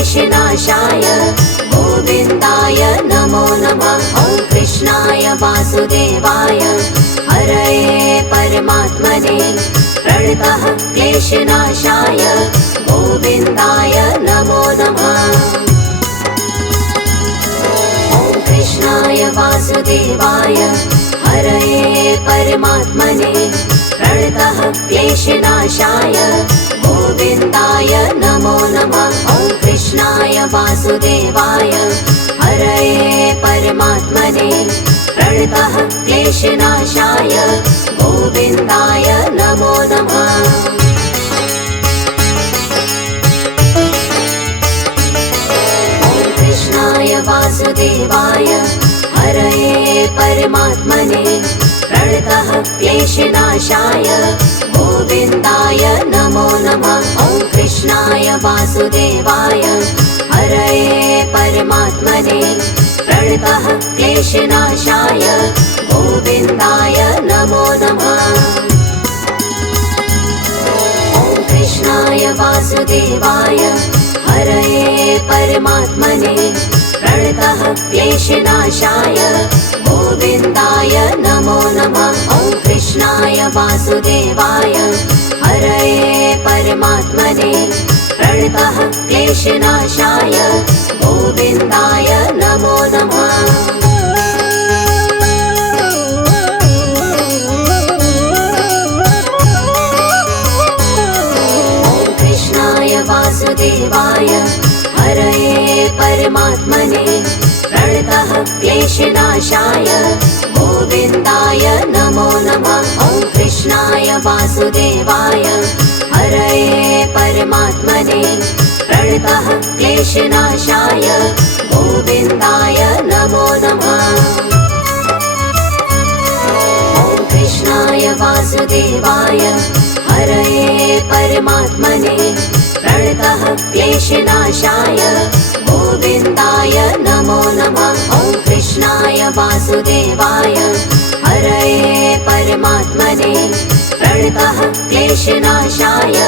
क्लेशनाशाय गोविन्दाय नमो नमः। ॐ कृष्णाय वासुदेवाय हरये परमात्मने प्रणतः क्लेशनाशाय गोविन्दाय नमो नमः। ॐ कृष्णाय वासुदेवाय हरये परमात्मने प्रणतः क्लेशनाशाय गोविन्दाय नमो नमः। ॐ कृष्णाय वासुदेवाय हरये परमात्मने प्रणतः क्लेशनाशाय गोविन्दाय नमो नमः। ॐ कृष्णाय वासुदेवाय हरये परमात्मने प्रणतः क्लेशनाशाय गोविन्दाय नमो नमः। ॐ कृष्णाय वासुदेवाय हरये परमात्मने प्रणतः क्लेशनाशाय गोविन्दाय नमो नमः। ॐ कृष्णाय वासुदेवाय हरये परमात्मने प्रणतः क्लेशनाशाय गोविन्दाय नमो नमः। ॐ कृष्णाय वासुदेवाय हरये परमात्मने प्रणतः क्लेशनाशाय गोविन्दाय नमो नमः। ॐ कृष्णाय वासुदेवाय हरये परमात्मने प्रणतः क्लेशनाशाय गोविन्दाय नमो नमः। ॐ कृष्णाय वासुदेवाय हरये परमात्मने प्रणतः क्लेशनाशाय गोविन्दाय नमो नमः। ॐ कृष्णाय वासुदेवाय हरये परमात्मने प्रणतः क्लेशनाशाय गोविन्दाय नमो नमः। ॐ कृष्णाय वासुदेवाय हरये परमात्मने प्रणतः क्लेशनाशाय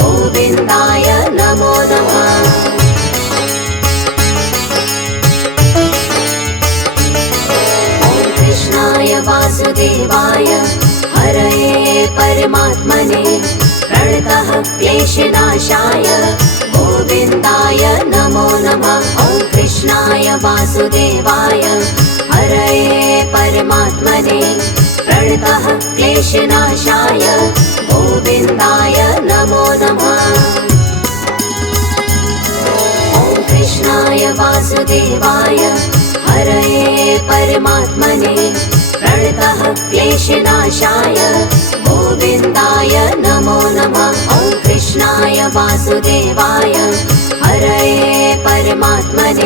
गोविन्दाय नमो नमः। ॐ कृष्णाय वासुदेवाय हरये परमात्मने प्रणतः क्लेशनाशाय गोविन्दाय नमो नमः। ॐ कृष्णाय वासुदेवाय हरये परमात्मने प्रणतः क्लेशनाशाय गोविन्दाय नमो नमः। ॐ कृष्णाय वासुदेवाय हरये परमात्मने प्रणतः क्लेशनाशाय गोविन्दाय नमो नमः। ॐ कृष्णाय वासुदेवाय हरये परमात्मने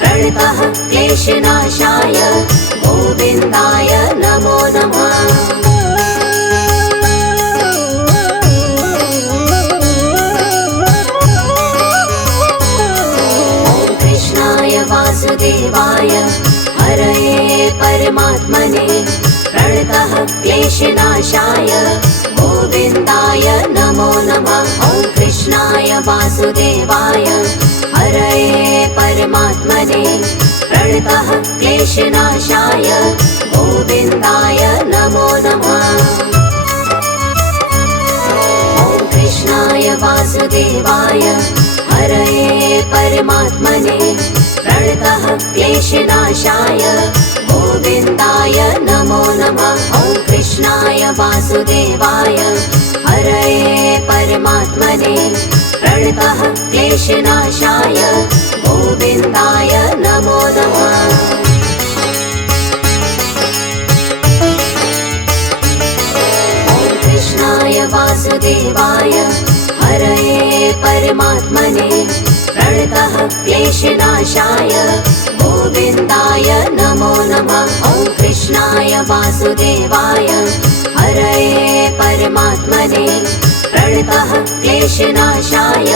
प्रणतः क्लेशनाशाय गोविन्दाय नमो नमः। ॐ कृष्णाय वासुदेवाय हरये परमात्मने प्रणतः क्लेशनाशाय गोविन्दाय नमो नमः। ॐ कृष्णाय वासुदेवाय हरये परमात्मने प्रणतः क्लेशनाशाय गोविन्दाय नमो नमः। ॐ कृष्णाय वासुदेवाय हरये परमात्मने प्रणतः क्लेशनाशाय गोविन्दाय नमो नमः। ॐ कृष्णाय वासुदेवाय हरये परमात्मने प्रणतः क्लेशनाशाय गोविन्दाय नमो नमः। ॐ कृष्णाय वासुदेवाय हरये परमात्मने प्रणतः क्लेशनाशाय गोविन्दाय नमो नमः। ॐ कृष्णाय वासुदेवाय हरये परमात्मने प्रणतः क्लेशनाशाय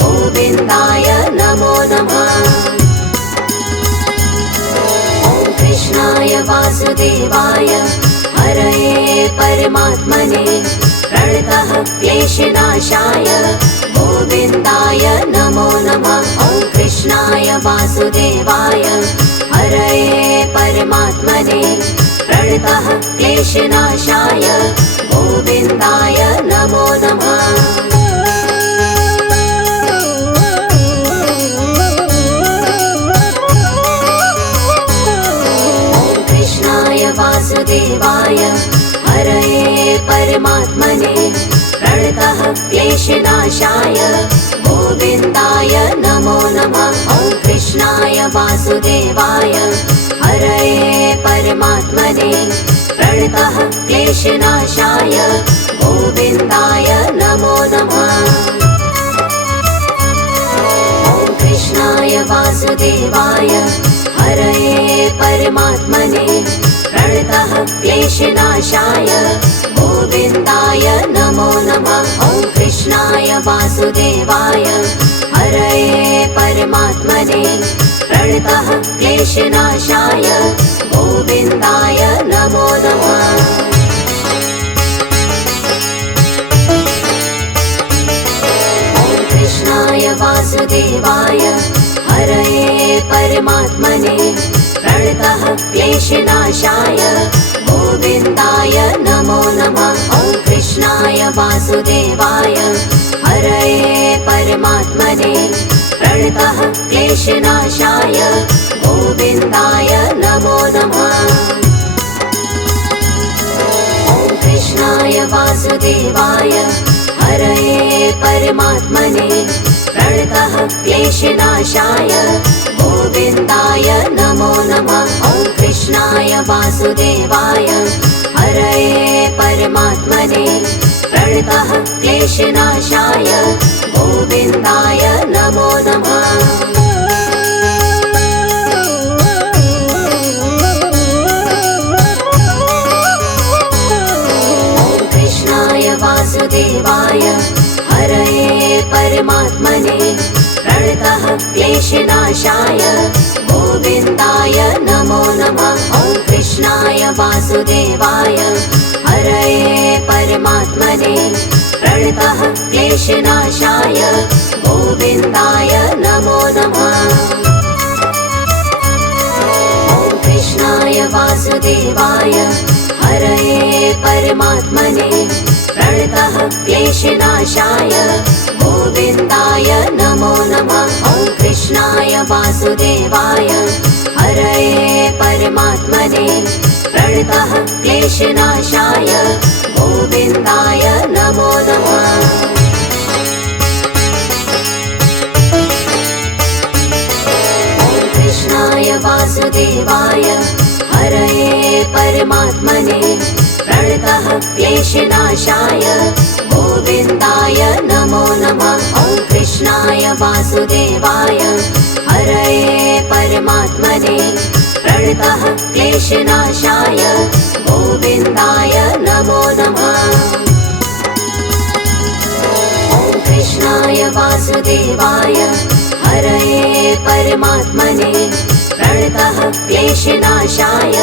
गोविन्दाय नमो नमः। ॐ कृष्णाय वासुदेवाय हरये परमात्मने प्रणतः क्लेशनाशाय गोविन्दाय नमो नमः। वासुदेवाय हरये परमात्मने प्रणतः क्लेशनाशाय गोविन्दाय नमो नमः। वासुदेवाय हरये परमात्मने प्रणतः क्लेशनाशाय गोविन्दाय नमो नमः। ॐ कृष्णाय वासुदेवाय हरये परमात्मने प्रणतः क्लेशनाशाय गोविन्दाय नमो नमः। ॐ कृष्णाय वासुदेवाय हरये परमात्मने प्रणतः क्लेशनाशाय गोविन्दाय नमो नमः। ॐ कृष्णाय वासुदेवाय हरये परमात्मने प्रणतः क्लेशनाशाय गोविन्दाय नमो नमः। ॐ कृष्णाय वासुदेवाय हरये परमात्मने प्रणतः क्लेशनाशाय गोविन्दाय नमो नमः। ॐ कृष्णाय वासुदेवाय हरये परमात्मने प्रणतः क्लेशनाशाय गोविन्दाय नमो नमः। ॐ कृष्णाय वासुदेवाय हरये परमात्मने प्रणतः क्लेशनाशाय गोविन्दाय नमो नमः। ॐ कृष्णाय वासुदेवाय हरये परमात्मने प्रणतः क्लेशनाशाय गोविन्दाय नमो नमः। ॐ कृष्णाय वासुदेवाय हरये परमात्मने प्रणतः क्लेशनाशाय गोविन्दाय नमो नमः। ॐ कृष्णाय वासुदेवाय हरये परमात्मने प्रणतः क्लेशनाशाय गोविन्दाय नमो नमः। ॐ कृष्णाय वासुदेवाय हरये परमात्मने प्रणतः क्लेशनाशाय गोविन्दाय नमो नमः। ॐ कृष्णाय वासुदेवाय हरये परमात्मने प्रणतः क्लेशनाशाय गोविन्दाय नमो नमः। ॐ कृष्णाय वासुदेवाय हरये परमात्मने प्रणतः क्लेशनाशाय गोविन्दाय नमो नमः। ॐ कृष्णाय वासुदेवाय हरये परमात्मने प्रणतः क्लेशनाशाय गोविन्दाय नमो नमः। ॐ कृष्णाय वासुदेवाय हरये परमात्मने प्रणतः क्लेशनाशाय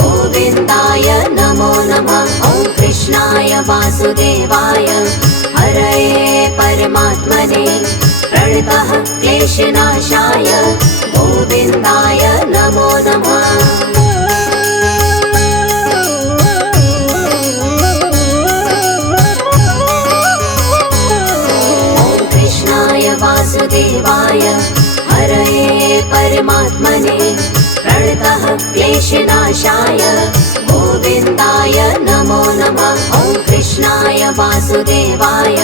गोविन्दाय नमो नमः। ॐ कृष्णाय वासुदेवाय हरये परमात्मने प्रणतः क्लेशनाशाय गोविन्दाय नमो नमः। ॐ कृष्णाय वासुदेवाय हरये परमात्मने प्रणतः क्लेशनाशाय गोविन्दाय नमो नमः। ॐ कृष्णाय वासुदेवाय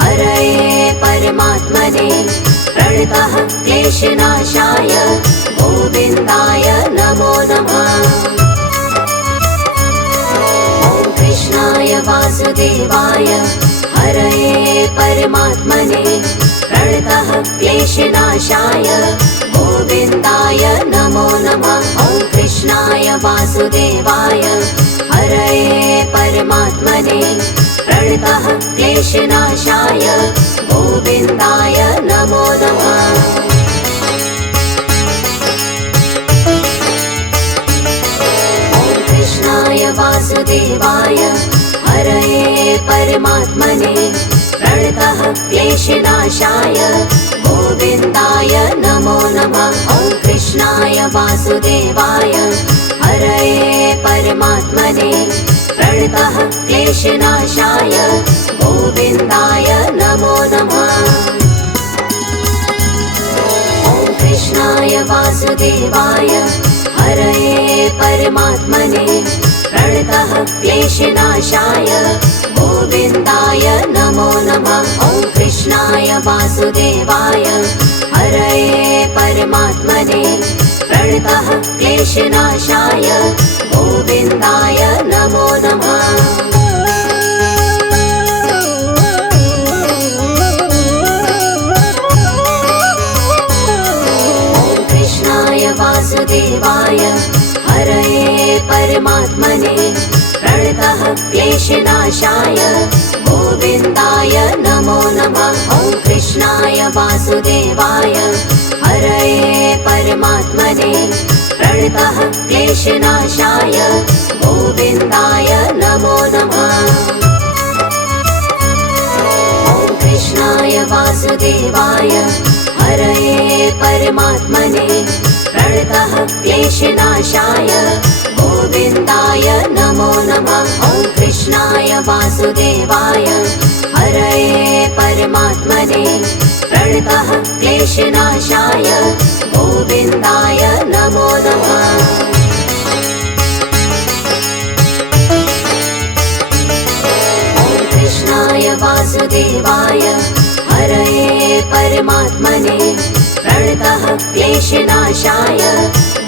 हरये परमात्मने प्रणतः क्लेशनाशाय गोविन्दाय नमो नमः। ॐ कृष्णाय वासुदेवाय हरये परमात्मने प्रणतः क्लेशनाशाय गोविन्दाय नमो नमः। ॐ कृष्णाय वासुदेवाय हरये परमात्मने प्रणतः क्लेशनाशाय गोविन्दाय नमो नमः। ॐ कृष्णाय वासुदेवाय हरये परमात्मने प्रणतः क्लेशनाशाय गोविन्दाय नमो नमः। वासुदेवाय हरये परमात्मने प्रणतः क्लेशनाशाय गोविन्दाय नमो नमः। ॐ कृष्णाय वासुदेवाय हरये परमात्मने प्रणतः क्लेशनाशाय गोविन्दाय नमो नमः। ॐ कृष्णाय वासुदेवाय हरये परमात्मने प्रणतः क्लेशनाशाय गोविन्दाय नमो नमः। ॐ कृष्णाय वासुदेवाय हरये परमात्मने प्रणतः क्लेशनाशाय गोविन्दाय नमो नमः। ॐ कृष्णाय वासुदेवाय हरये परमात्मने प्रणतः क्लेशनाशाय गोविन्दाय नमो नमः। ॐ कृष्णाय वासुदेवाय हरये परमात्मने प्रणतः क्लेशनाशाय गोविन्दाय नमो नमः। ॐ कृष्णाय वासुदेवाय हरये परमात्मने प्रणतः क्लेशनाशाय गोविन्दाय नमो नमः। ॐ कृष्णाय वासुदेवाय हरये परमात्मने प्रणतः क्लेशनाशाय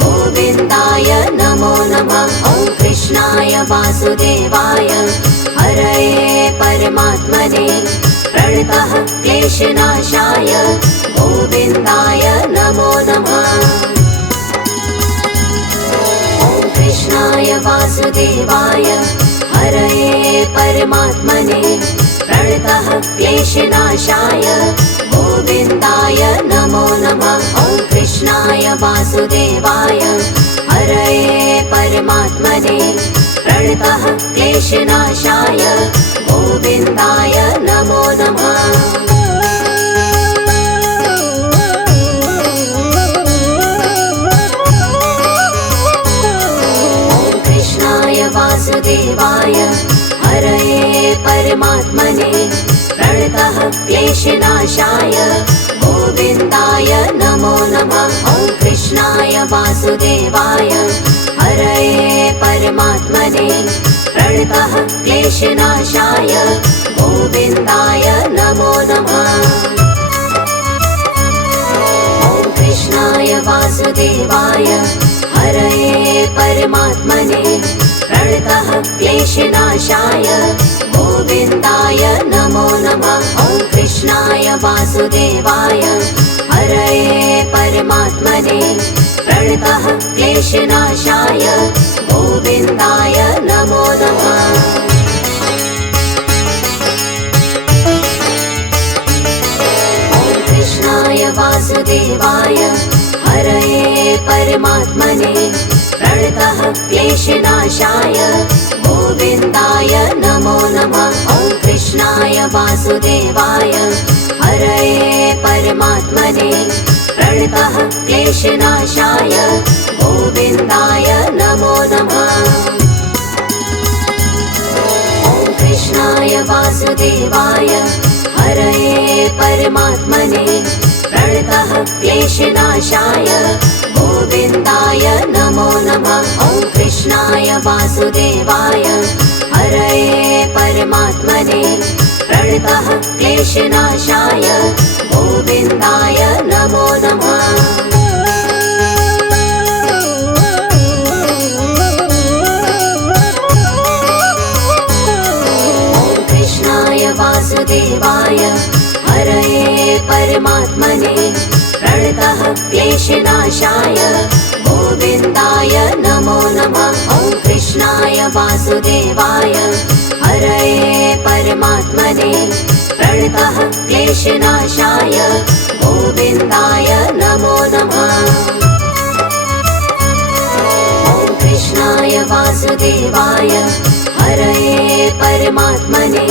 गोविन्दाय नमो नमः। ॐ कृष्णाय वासुदेवाय हरये परमात्मने प्रणतः क्लेशनाशाय गोविन्दाय नमो नमः। ॐ कृष्णाय वासुदेवाय हरये परमात्मने प्रणतः क्लेशनाशाय गोविन्दाय नमो नमः। ॐ कृष्णाय वासुदेवाय हरये परमात्मने प्रणतः क्लेशनाशाय गोविन्दाय नमो नमः। ॐ कृष्णाय वासुदेवाय हरये परमात्मने प्रणतः क्लेशनाशाय गोविन्दाय नमो नमः। ॐ कृष्णाय वासुदेवाय हरये परमात्मने प्रणतः क्लेशनाशाय गोविन्दाय नमो नमः। ॐ कृष्णाय वासुदेवाय हरये परमात्मने प्रणतः क्लेशनाशाय गोविन्दाय नमो नमः। ॐ कृष्णाय वासुदेवाय हरये परमात्मने प्रणतः क्लेशनाशाय गोविन्दाय नमो नमः। ॐ कृष्णाय वासुदेवाय हरये परमात्मने प्रणतः क्लेशनाशाय गोविन्दाय नमो नमः। ॐ कृष्णाय वासुदेवाय हरये परमात्मने प्रणतः क्लेशनाशाय गोविन्दाय नमो नमः। ॐ कृष्णाय वासुदेवाय हरये परमात्मने प्रणतः क्लेशनाशाय गोविन्दाय नमो नमः। ॐ कृष्णाय वासुदेवाय हरये परमात्मने प्रणतः क्लेशनाशाय गोविन्दाय नमो नमः। ॐ कृष्णाय वासुदेवाय हरये परमात्मने प्रणतः क्लेशनाशाय गोविन्दाय नमो नमः। ॐ कृष्णाय वासुदेवाय हरये परमात्मने प्रणतः क्लेशनाशाय गोविन्दाय नमो नमः। ॐ कृष्णाय वासुदेवाय हरये परमात्मने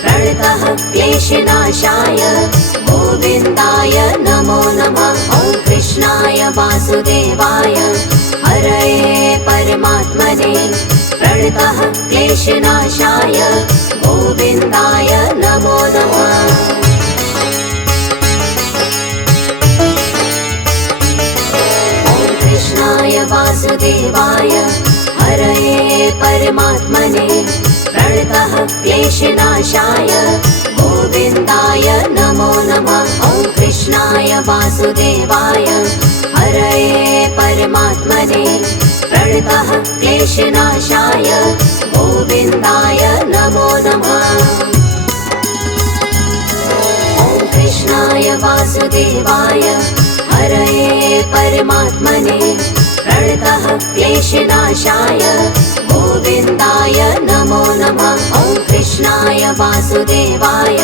प्रणतः क्लेशनाशाय गोविन्दाय नमो नमः। ॐ कृष्णाय वासुदेवाय क्लेशनाशाय गोविन्दाय नमो नमः। कृष्णाय वासुदेवाय हरये परमात्मने प्रणतः क्लेशनाशाय गोविन्दाय नमो नमः। ॐ कृष्णाय वासुदेवाय हरये परमात्मने प्रणतः क्लेशनाशाय गोविन्दाय नमो नमः। ॐ कृष्णाय वासुदेवाय हरये परमात्मने प्रणतः क्लेशनाशाय गोविन्दाय नमो नमः। ॐ कृष्णाय वासुदेवाय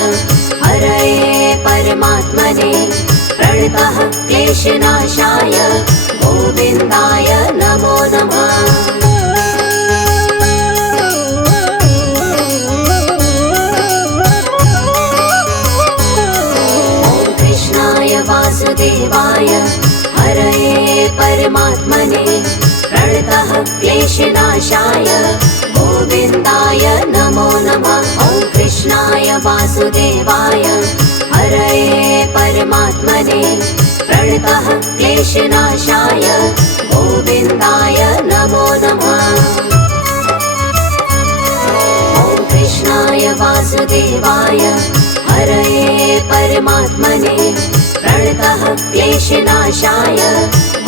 हरये परमात्मने प्रणतः क्लेशनाशाय गोविन्दाय नमो नमः। वासुदेवाय हरये परमात्मने प्रणतः क्लेशनाशाय गोविन्दाय नमो नमः। ॐ कृष्णाय वासुदेवाय हरये परमात्मने प्रणतः क्लेशनाशाय गोविन्दाय नमो नमः। ॐ कृष्णाय वासुदेवाय हरये परमात्मने प्रणतः क्लेशनाशाय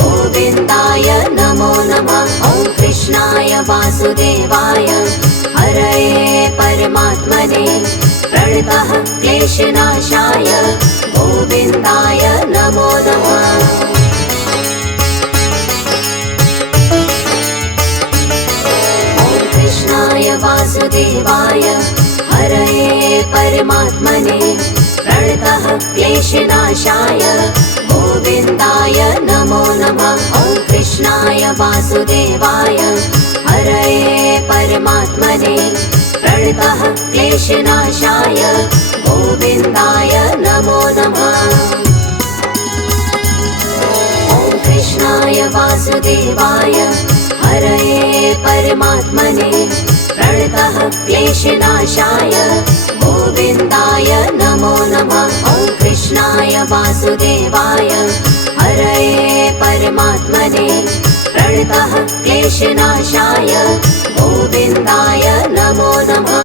गोविन्दाय नमो नमः। ॐ कृष्णाय वासुदेवाय हरये परमात्मने प्रणतः क्लेशनाशाय गोविन्दाय नमो नमः। ॐ कृष्णाय वासुदेवाय हरये परमात्मने प्रणतः क्लेशनाशाय गोविन्दाय नमो नमः। ॐ कृष्णाय वासुदेवाय हरये परमात्मने प्रणतः क्लेशनाशाय गोविन्दाय नमो नमः। ॐ कृष्णाय वासुदेवाय हरये परमात्मने प्रणतः क्लेशनाशाय गोविन्दाय नमो नमः। ॐ कृष्णाय वासुदेवाय हरये परमात्मने प्रणतः क्लेशनाशाय